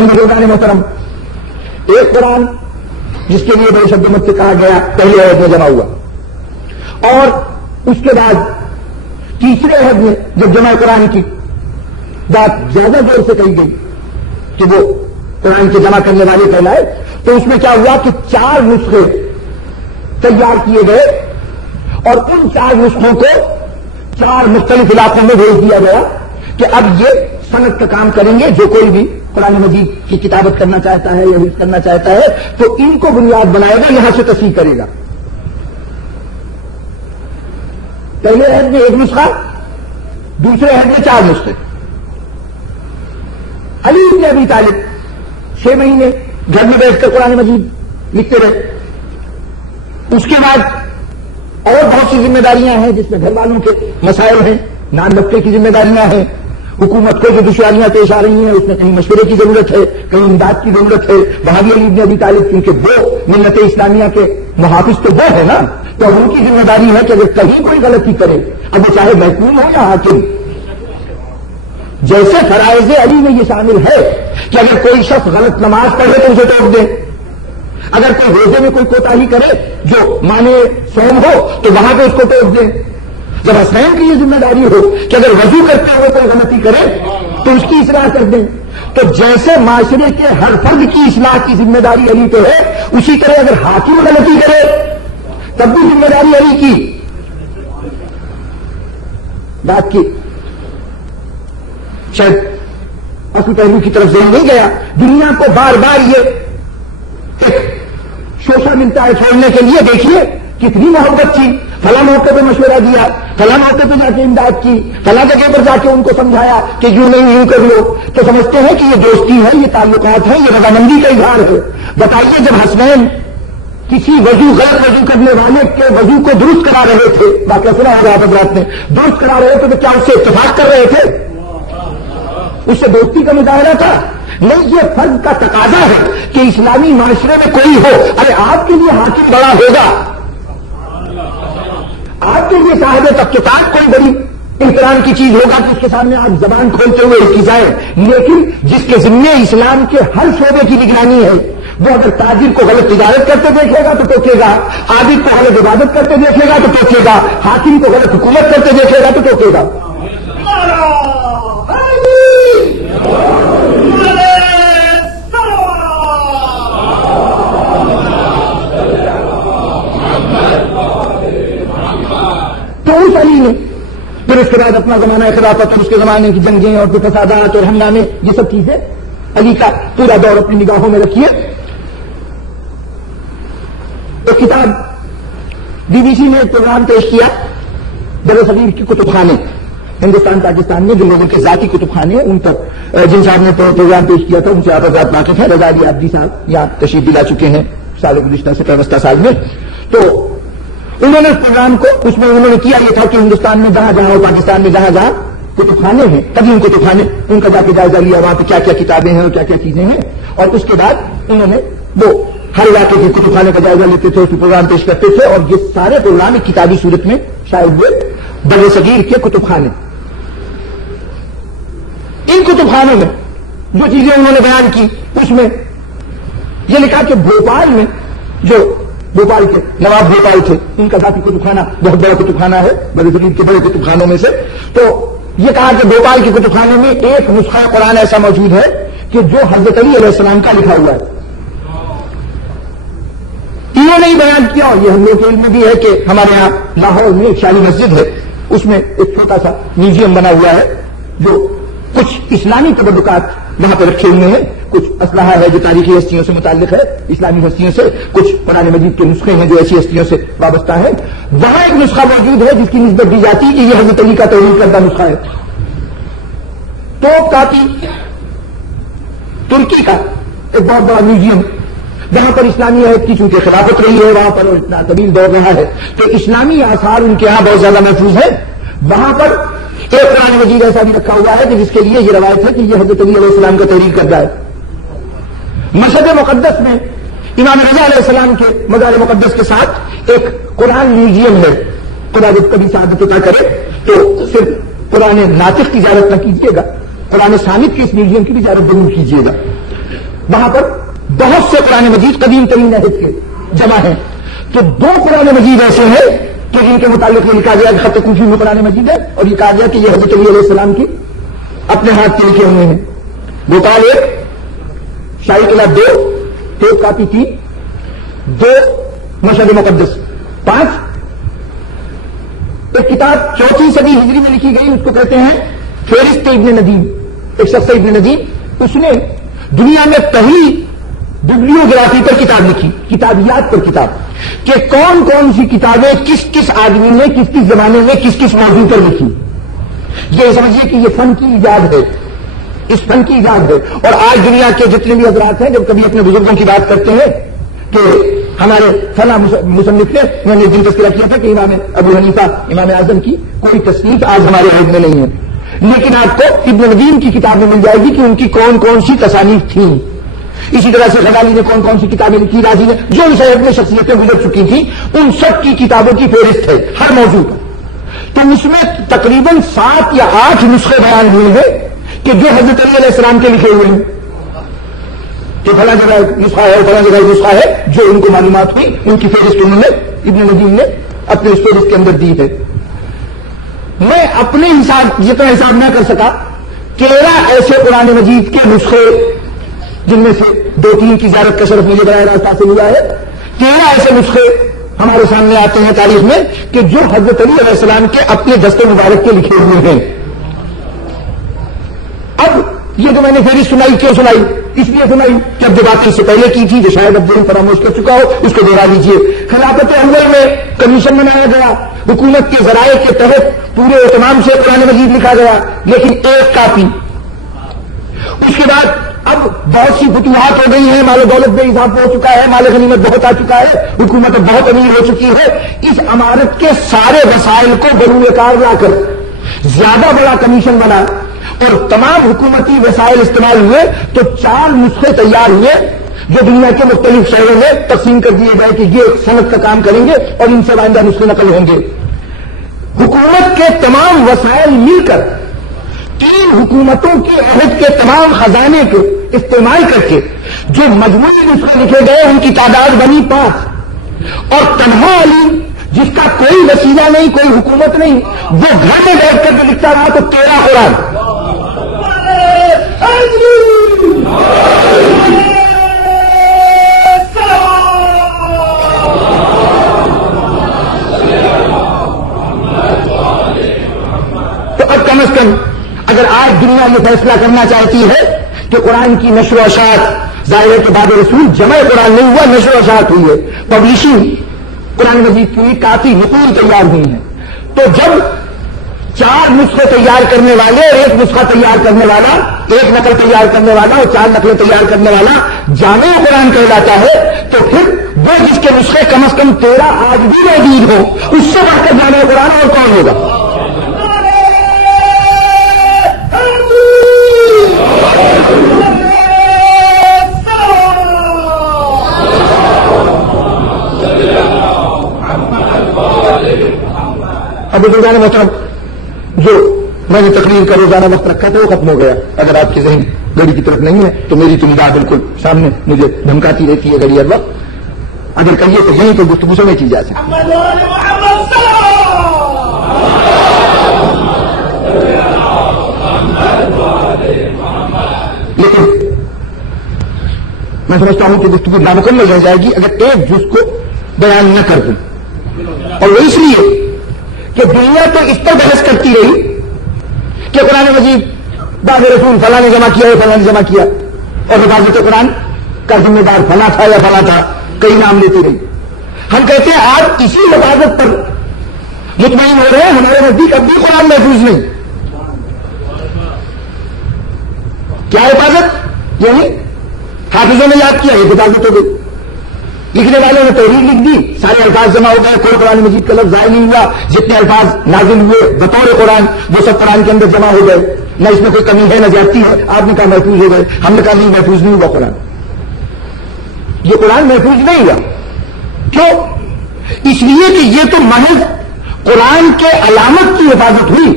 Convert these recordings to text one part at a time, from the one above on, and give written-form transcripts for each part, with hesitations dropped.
لیکن بزرگان محترم، ایک قرآن جس کے لیے بڑے شد مت سے کہا گیا پہلے عہد میں جمع ہوا، اور اس کے بعد تیسرے عہد میں جب جمع قرآن کی بات زیادہ زور سے کہی گئی کہ وہ قرآن کے جمع کرنے والے کہلائے، تو اس میں کیا ہوا کہ 4 نسخے تیار کیے گئے اور ان 4 نسخوں کو 4 مختلف علاقوں میں بھیج دیا گیا کہ اب یہ صنعت کا کام کریں گے، جو کوئی بھی قرآن مجید کی کتابت کرنا چاہتا ہے یا حفظ کرنا چاہتا ہے تو ان کو بنیاد بنائے گا، یہاں سے تصحیح کرے گا۔ پہلے عہد میں 1 نسخہ، دوسرے عہد میں 4 نسخے۔ علی بن ابی طالب 6 مہینے گھر میں بیٹھ کر قرآن مجید لکھتے رہے۔ اس کے بعد اور بہت سی ذمہ داریاں ہیں جس میں گھر والوں کے مسائل ہیں، نان بچے کی ذمہ داریاں ہیں، حکومت کو جو دشواریاں پیش آ رہی ہیں اس میں کہیں مشورے کی ضرورت ہے، کہیں امداد کی ضرورت ہے۔ وہاں بھی علی بن ابی طالب کیونکہ وہ ملت اسلامیہ کے محافظ تو وہ ہے نا، تو ان کی ذمہ داری ہے کہ اگر کہیں کوئی غلطی کرے، اب وہ چاہے محکوم ہو یا حاکم، جیسے فرائض علی میں یہ شامل ہے کہ اگر کوئی شخص غلط نماز پڑھے تو اسے ٹوک دے، اگر کوئی روزے میں کوئی کوتاہی کرے جو مانے صوم ہو تو وہاں پہ اس کو ٹوک دیں۔ جب حسین کی یہ ذمہ داری ہو کہ اگر وضو کرتے ہوئے کوئی غلطی کرے تو اس کی اصلاح کر دیں، تو جیسے معاشرے کے ہر فرد کی اصلاح کی ذمہ داری علی پہ ہے، اسی طرح اگر حاکم غلطی کرے تب بھی ذمہ داری علی کی۔ بات کی شاید اصل پہلو کی طرف ذہن نہیں گیا، دنیا کو بار بار یہ شوشہ ملتا ہے چھوڑنے کے لیے۔ دیکھیے کتنی محبت تھی، فلاں موقع پہ مشورہ دیا، فلاں موقع پہ جا کے امداد کی، فلاں جگہ پر جا کے ان کو سمجھایا کہ یوں نہیں یوں کر لو، تو سمجھتے ہیں کہ یہ دوستی ہے، یہ تعلقات ہیں، یہ رضامندی کا اظہار ہے۔ بتائیے جب حسنین کسی غلط وضو کرنے والے کے وضو کو درست کرا رہے تھے، واقعہ سنا ہوگا آپ حضرات نے، درست کرا رہے تھے تو کیا اس سے اتفاق کر رہے تھے؟ اس سے دوستی کا مظاہرہ تھا؟ نہیں، یہ فرض کا تقاضا ہے کہ اسلامی معاشرے میں کوئی ہو، ارے آپ کے لیے حاکم بڑا ہوگا، آپ کے لیے صاحب تقطعات کوئی بڑی احترام کی چیز ہوگا کہ اس کے سامنے آپ زبان کھولتے ہوئے اس کی جائیں، لیکن جس کے ذمے اسلام کے ہر شعبے کی نگرانی ہے، وہ اگر تاجر کو غلط تجارت کرتے دیکھے گا تو ٹوکے گا، عابد کو غلط عبادت کرتے دیکھے گا تو ٹوکے گا، حاکم کو غلط حکومت کرتے دیکھے گا تو ٹوکے گا۔ تو اس علی نے پھر اس کے بعد اپنا زمانہ خلافت اور اس کے زمانے کی جنگیں اور پھر فسادات اور ہنگامے، یہ سب چیزیں علی کا پورا دور اپنی نگاہوں میں رکھیے۔ تو کتاب بی بی سی نے ایک پروگرام پیش کیا، بر صغیر کی کتب خانے ہندوستان پاکستان میں جو لوگوں کے ذاتی کتب خانے ہیں ان پر جن صاحب نے پروگرام پیش کیا تھا ان سے آپ آزاد واقف ہیں، رضا علی عابدی صاحب یہاں تشریف دلا چکے ہیں سال گزشتہ سے پیوستہ سال میں۔ تو انہوں نے اس پروگرام کو، اس میں انہوں نے کیا یہ تھا کہ ہندوستان میں جہاں جہاں اور پاکستان میں جہاں جہاں کتب خانے ہیں، قدیم کتب خانے، ان کا جا کے جائزہ لیا، وہاں پہ کیا کیا کتابیں ہیں اور کیا کیا چیزیں ہیں، اور اس کے بعد انہوں نے وہ ہر علاقے کے کتب خانے کا جائزہ لیتے تھے، اس پروگرام پیش کرتے تھے، اور یہ سارے پروگرام ایک کتابی صورت میں شائع ہوئے، بر صغیر کے کتب خانے۔ ان کتب خانوں میں جو چیزیں انہوں نے بیان کی اس میں یہ لکھا کہ بھوپال میں جو بھوپال کے نواب بھوپال تھے ان کا ذاتی کتب خانہ بہت بڑا کتب خانہ ہے، بر صغیر کے بڑے کتب خانوں میں سے، تو یہ کہا کہ بھوپال کے کتب خانے میں ایک نسخہ قرآن ایسا موجود ہے کہ جو حضرت علی علیہ السلام کا لکھا ہوا ہے۔ انہوں نے ہی بیان کیا، اور یہ ہم لوگ کے علم میں بھی ہے کہ ہمارے یہاں لاہور میں ایک شالی مسجد ہے، اس میں ایک چھوٹا سا میوزیم بنا ہوا ہے جو کچھ اسلامی تبرکات وہاں پہ رکھے ہوئے ہیں، کچھ اسلحہ ہے جو تاریخی ہستیوں سے متعلق ہے، اسلامی ہستیوں سے، کچھ قرآن مجید کے نسخے ہیں جو ایسی ہستیوں سے وابستہ ہیں۔ وہاں ایک نسخہ موجود ہے جس کی نسبت دی جاتی ہے کہ یہ حضرت علی کا تحریر کردہ نسخہ ہے۔ توپ کاپی ترکی کا ایک بہت بڑا میوزیم، جہاں پر اسلامی عہد کی چونکہ خلافت رہی ہے، وہاں پر اتنا طویل دور رہا ہے تو اسلامی آثار ان کے یہاں بہت زیادہ محفوظ ہے۔ وہاں پر ایک قرآن مجید ایسا بھی رکھا ہوا ہے کہ جس کے لیے یہ روایت ہے کہ یہ حضرت علی علیہ السلام کا تحریر کردہ ہے۔ مشہد مقدس میں امام رضا علیہ السلام کے مزار مقدس کے ساتھ ایک قرآن میوزیم ہے، خدا جب کبھی سعادت عطا کرے تو صرف قرآن ناطق کی زیارت نہ کیجیے گا، قرآن صامت کی اس میوزیم کی بھی زیارت ضرور کیجیے گا۔ وہاں پر بہت سے قرآن مجید قدیم ترین عہد کے جمع ہیں. تو 2 قرآن مجید ایسے ہیں کہ جن کے متعلق یہ لکھا گیا کہ خط کوفی میں قرآن مجید ہے, اور یہ کہا گیا کہ یہ حضرت علی علیہ السلام کی اپنے ہاتھ کے لکھے ہوئے ہیں. بھوپال 1, شاہی قلعہ 2, ٹیپ کاپی 3, 2 مشہد مقدس 5. ایک کتاب 4ویں صدی ہجری میں لکھی گئی, اس کو کہتے ہیں فہرست ابن ندیم. ایک شخص ابن ندیم, اس نے دنیا میں پہلی ببلیوگرافی پر کتاب لکھی, کتابیات پر کتاب, کہ کون کون سی کتابیں کس کس آدمی نے کس کس زمانے میں کس کس موضوع پر لکھی. یہ سمجھیے کہ یہ فن کی ایجاد ہے, اس فن کی ایجاد ہے. اور آج دنیا کے جتنے بھی حضرات ہیں جب کبھی اپنے بزرگوں کی بات کرتے ہیں کہ ہمارے فلاں مصنف نے, میں نے دن تذکرہ کیا تھا کہ امام ابو حنیفہ امام اعظم کی کوئی تصنیف آج ہمارے عہد میں نہیں ہے, لیکن آپ کو ابن ندیم کی کتاب میں مل جائے گی کہ ان کی کون کون سی تصانیف تھیں. اسی طرح سے غزالی نے کون کون سی کتابیں لکھی, رازی نے, جو اس عہد میں شخصیتیں گزر چکی تھیں ان سب کی کتابوں کی فہرست ہے ہر موضوع پر. تو اس میں تقریباً 7 یا 8 نسخے بیان ہوئے ہیں کہ جو حضرت علی علیہ السلام کے لکھے ہوئے ہیں, کہ فلاں جگہ نسخہ ہے, فلاں جگہ نسخہ ہے, جو ان کو معلومات ہوئی ان کی فہرست انہوں نے ابن ندیم نے اپنے اس فہرست کے اندر دی ہے. میں اپنے حساب جتنا حساب نہ کر سکا, 13 ایسے قرآن مجید کے نسخے جن میں سے 2-3 کی زیارت کا شرف مجھے براہ راست حاصل ہوا ہے, 13 ایسے نسخے ہمارے سامنے آتے ہیں تاریخ میں کہ جو حضرت علی علیہ السلام کے اپنے دست مبارک کے لکھے ہوئے ہیں. اب یہ جو میں نے فہرست سنائی, کیوں سنائی؟ اس لیے سنائی کہ اب جو بات اس سے پہلے کی تھی جو شاید اب دن فراموش کر چکا ہو اس کو دوہرا لیجیے. خلافت اول میں کمیشن بنایا گیا, حکومت کے ذرائع کے تحت پورے اہتمام سے قرآن مجید لکھا گیا, لیکن ایک کاپی. اس کے بعد اب بہت سی فتوحات ہو گئی ہیں, مال و دولت میں اضافہ ہو چکا ہے, مال غنیمت بہت آ چکا ہے, حکومت اب بہت امیر ہو چکی ہے. اس عمارت کے سارے وسائل کو بروئے کار لا کر زیادہ بڑا کمیشن بنا اور تمام حکومتی وسائل استعمال ہوئے تو 4 نسخے تیار ہوئے جو دنیا کے مختلف شہروں میں تقسیم کر دیے گئے کہ یہ صنعت کا کام کریں گے اور ان سے آئندہ نسخے نقل ہوں گے. حکومت کے تمام وسائل مل کر 3 حکومتوں کے عہد کے تمام خزانے کو استعمال کر کے جو مجموعی نسخے لکھے گئے ان کی تعداد بنی 5, اور تنہا علی جس کا کوئی وسیلہ نہیں, کوئی حکومت نہیں, وہ گھر میں بیٹھ کر جو لکھتا رہا تو 13 قرآن. تو اب کم از کم اگر آج دنیا یہ فیصلہ کرنا چاہتی ہے کہ قرآن کی نشر و اشاعت, ظاہر ہے کہ بعد رسول جمع قرآن نہیں ہوا, نشر و اشاعت ہوئی ہے, پبلشنگ قرآن مجید کی کافی نقول تیار ہوئی ہیں. تو جب 4 نسخے تیار کرنے والے اور 1 نسخہ تیار کرنے والا, 1 نقل تیار کرنے والا اور 4 نقلیں تیار کرنے والا جامع قرآن کہلاتا ہے, تو پھر وہ جس کے نسخے کم از کم 13 آج بھی موجود ہوں, اس سے بڑھ کر جامع قرآن اور کون ہوگا؟ اب بزرگان محترم, جو میں نے تقریر کا روزانہ وقت رکھا تھا وہ ختم ہو گیا. اگر آپ کی ذہن گھڑی کی طرف نہیں ہے تو میری تو نگاہ بالکل سامنے مجھے دھمکاتی رہتی ہے گھڑی ہر وقت. اگر کہیے تو یہیں تو گفتگو سمجھی جا سکتی. لیکن میں سمجھتا ہوں کہ گفتگو نامکمل رہ جائے گی اگر ایک جز کو بیان نہ کر دوں, اور وہ اس لیے کہ دنیا تو اس پر بحث کرتی رہی کہ قرآن مجید بعد رسول فلاں نے جمع کیا ہے, فلاں نے جمع کیا, اور حفاظت قرآن کا ذمہ دار فلاں تھا یا فلاں تھا, کئی نام لیتی رہی. ہم کہتے ہیں آپ اسی حفاظت پر مطمئن ہو رہے ہیں, ہمارے نزدیک اب بھی قرآن محفوظ نہیں. کیا حفاظت؟ یعنی حافظوں نے یاد کیا, یہ حفاظت ہو گئی. لکھنے والوں نے تحریر لکھ دی, سارے الفاظ جمع ہو گئے, کوئی قرآن مجید کا لفظ ضائع نہیں ہوا, جتنے الفاظ نازل ہوئے بطور قرآن وہ سب قرآن کے اندر جمع ہو گئے, نہ اس میں کوئی کمی ہے نہ زیادتی ہے. آپ نے کہا محفوظ ہو گئے, ہم نے کہا نہیں محفوظ نہیں ہوا قرآن. یہ قرآن محفوظ نہیں ہوا. کیوں؟ اس لیے کہ یہ تو محض قرآن کے علامت کی حفاظت ہوئی.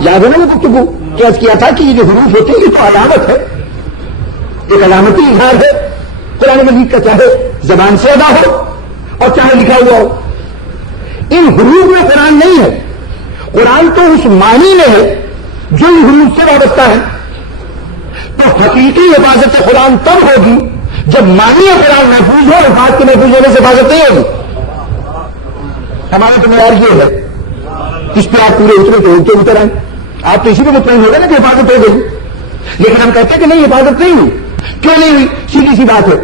یاد ہے نا وہ گفتگو کیس کیا تھا کہ یہ جو حروف ہوتے ہیں یہ تو علامت ہے، ایک علامتی اظہار ہے قرآن مجید کا، چاہے زبان سے ادا ہو اور چاہے لکھا ہوا ہو۔ ان حروف میں قرآن نہیں ہے، قرآن تو اس معنی میں ہے جو ان حروف سے وابستہ ہے۔ تو حقیقی حفاظت قرآن تب ہوگی جب معنی قرآن محفوظ ہو، الفاظ کے محفوظ ہونے سے حفاظت نہیں ہوگی۔ ہمارا تو معیار یہ ہے، اس پہ آپ پورے اتر آئیں، آپ تو اسی پہ مطمئن ہو گئے نا کہ حفاظت ہو گئی، لیکن ہم کہتے ہیں کہ نہیں حفاظت نہیں ہوئی۔ کیوں نہیں ہوئی؟ سیدھی سی بات ہے،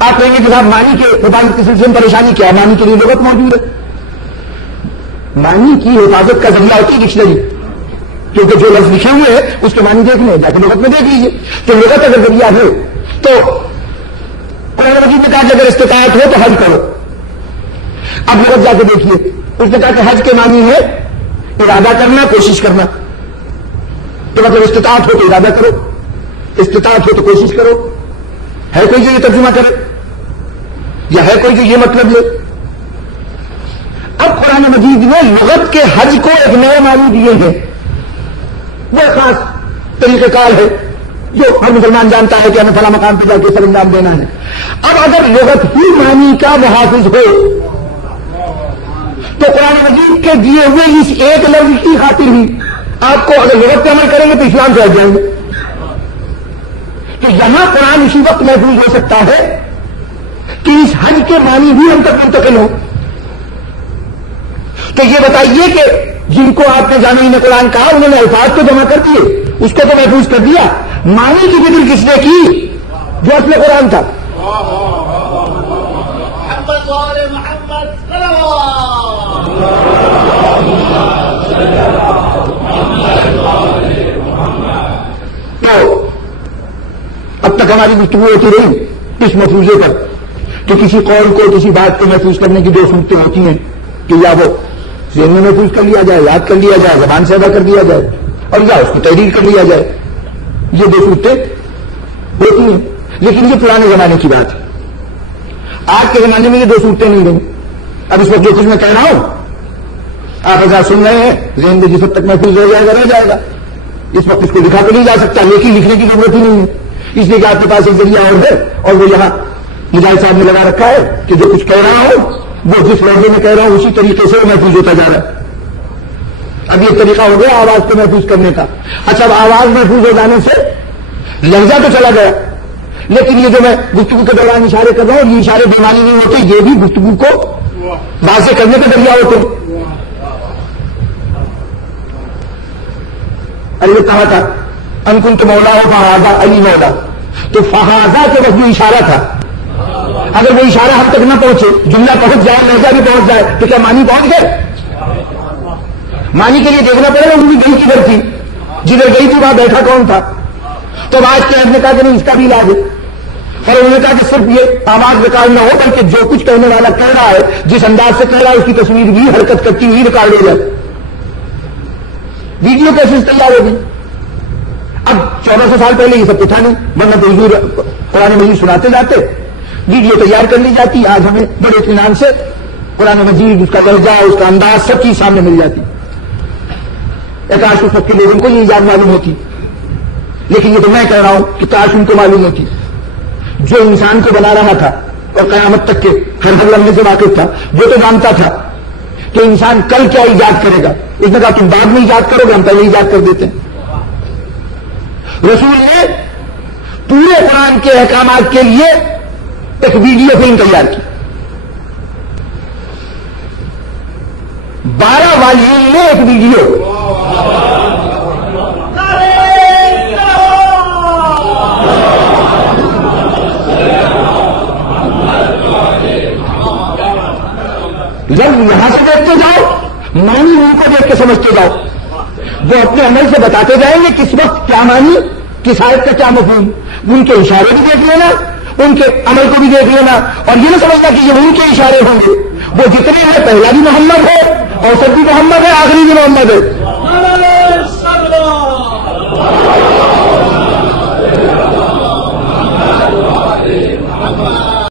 آپ کہیں گے کہ صاحب معنی کے حفاظت کے سلسلے میں پریشانی کیا ہے؟ معنی کے لیے لغت موجود ہے، معنی کی حفاظت کا ذریعہ ہوتی ہے ڈکشنری، کیونکہ جو لفظ لکھے ہوئے ہیں اس کے معنی دیکھنے جا کے لغت میں دیکھ لیجیے، تو لغت اگر ذریعہ ہو تو قرآن مجید نے کہا کہ اگر استطاعت ہو تو حج کرو۔ اب لغت جا کے دیکھیے، اس نے کہا کہ حج کے معنی ہے ارادہ کرنا، کوشش کرنا، تو مطلب استطاعت ہو تو ارادہ کرو، استطاعت ہو تو کوشش کرو۔ ہے کوئی جو یہ ترجمہ کرے یا ہے کوئی جو یہ مطلب لے؟ اب قرآن مجید نے لغت کے حج کو ایک نئے معنی دیے ہیں، وہ ایک خاص طریقہ کار ہے جو ہر مسلمان جانتا ہے کہ ہمیں فلاں مقام پہ جا کے سر انجام دینا ہے۔ اب اگر لغت ہی معنی کا محافظ ہو تو قرآن مجید کے دیے ہوئے اس ایک لفظ کی خاطر ہی آپ کو اگر لغت پہ عمل کریں گے تو اسلام سے ہٹ جائیں گے۔ تو یہاں قرآن اسی وقت محفوظ ہو سکتا ہے کہ اس حج کے معنی بھی ہم تک منتقل ہوں۔ تو یہ بتائیے کہ جن کو آپ نے جامعین قرآن کہا انہوں نے الفاظ کو جمع کر دیے، اس کو تو محفوظ کر دیا، معنی کی فکر کس نے کی؟ جو اصل قرآن تھا۔ تو اب تک ہماری گفتگو ہوتی رہی اس محفوظے پر، تو کسی قول کو کسی بات کو محفوظ کرنے کی دو صورتیں ہوتی ہیں کہ یا وہ ذہن میں محفوظ کر لیا جائے، یاد کر لیا جائے، زبان سے ادا کر دیا جائے، اور یا اس کو تحریر کر لیا جائے، یہ دو صورتیں ہوتی ہیں۔ لیکن یہ پرانے زمانے کی بات ہے، آج کے زمانے میں یہ دو صورتیں نہیں رہی۔ اب اس وقت جو کچھ میں کہہ رہا ہوں آپ ایسا سن رہے ہیں، ذہن میں جس حد تک محفوظ ہو جائے گا رہ جائے گا۔ اس وقت اس کو لکھا تو نہیں جا سکتا، لیکن لکھنے کی ضرورت ہی نہیں ہے، اس لیے کہ آپ کے پاس ایک ذریعہ اور ہے، اور وہ یہاں مجاہد صاحب نے لگا رکھا ہے کہ جو کچھ کہہ رہا ہوں وہ جس لفظ میں کہہ رہا ہوں اسی طریقے سے وہ محفوظ ہوتا جا رہا ہے۔ اب یہ طریقہ ہو گیا آواز کو محفوظ کرنے کا۔ اچھا، اب آواز محفوظ ہو جانے سے لہجہ تو چلا گیا، لیکن یہ جو میں گفتگو کے دوران اشارے کر رہا ہوں یہ اشارے بیمانی نہیں ہوتے، یہ بھی گفتگو کو واضح کرنے کا ذریعہ ہوتے ہیں۔ ارے کہا تھا انکن تو مولا ہو فہذا علی مولا، تو فہذا کے وقت جو اشارہ تھا، اگر وہ اشارہ ہم تک نہ پہنچے، جملہ پہنچ جائے، لہجہ بھی پہنچ جائے، تو کیا معنی پہنچ گئے؟ معنی کے لیے دیکھنا پڑے گا ان کی گئی کدھر تھی، جدھر گئی تھی وہاں بیٹھا کون تھا۔ تو آج کے نے کہا کہ نہیں اس کا بھی علاج ہے، اور انہوں نے کہا کہ صرف یہ آواز ریکارڈ نہ ہو بلکہ جو کچھ کہنے والا کہہ رہا ہے جس انداز سے کہہ رہا ہے اس کی تصویر بھی حرکت کرتی ہوئی ریکارڈ ہو جائے، ویڈیو کیسے تیار ہوگی۔ اب 1400 سال پہلے یہ سب تو تھا نہیں، ورنہ تو حضور قرآن مجید سناتے جاتے، ویڈیو تیار کر لی جاتی، آج ہمیں بڑے اطمینان سے قرآن مجید اس کا لہجہ اس کا انداز سب چیز سامنے مل جاتی۔ کاش اس وقت کے لوگوں کو یہ ایجاد معلوم ہوتی، لیکن یہ تو میں کہہ رہا ہوں کہ کاش ان کو معلوم ہوتی۔ جو انسان کو بنا رہا تھا اور قیامت تک کے ہر لمحے سے واقف تھا، وہ تو جانتا تھا کہ انسان کل کیا ایجاد کرے گا، اس نے کہا تم بعد میں ایجاد کرو گے، ہم پہلے ایجاد کر دیتے ہیں۔ رسول نے پورے قرآن کے احکامات کے لیے ایک ویڈیو فلم تیار کی، 12 والیوم میں ایک ویڈیو۔ جب یہاں سے دیکھتے جاؤ، معنی ان کو دیکھ کے سمجھتے جاؤ، وہ اپنے عمل سے بتاتے جائیں گے کس وقت کیا معنی، کس آیت کا کیا مفہوم۔ ان کے اشارے بھی دیکھ لینا، ان کے عمل کو بھی دیکھ لینا، اور یہ نہ سمجھنا کہ یہ ان کے اشارے ہوں گے۔ وہ جتنے ہیں، پہلا بھی محمد ہے، اوسط بھی محمد ہے، آخری بھی محمد ہے۔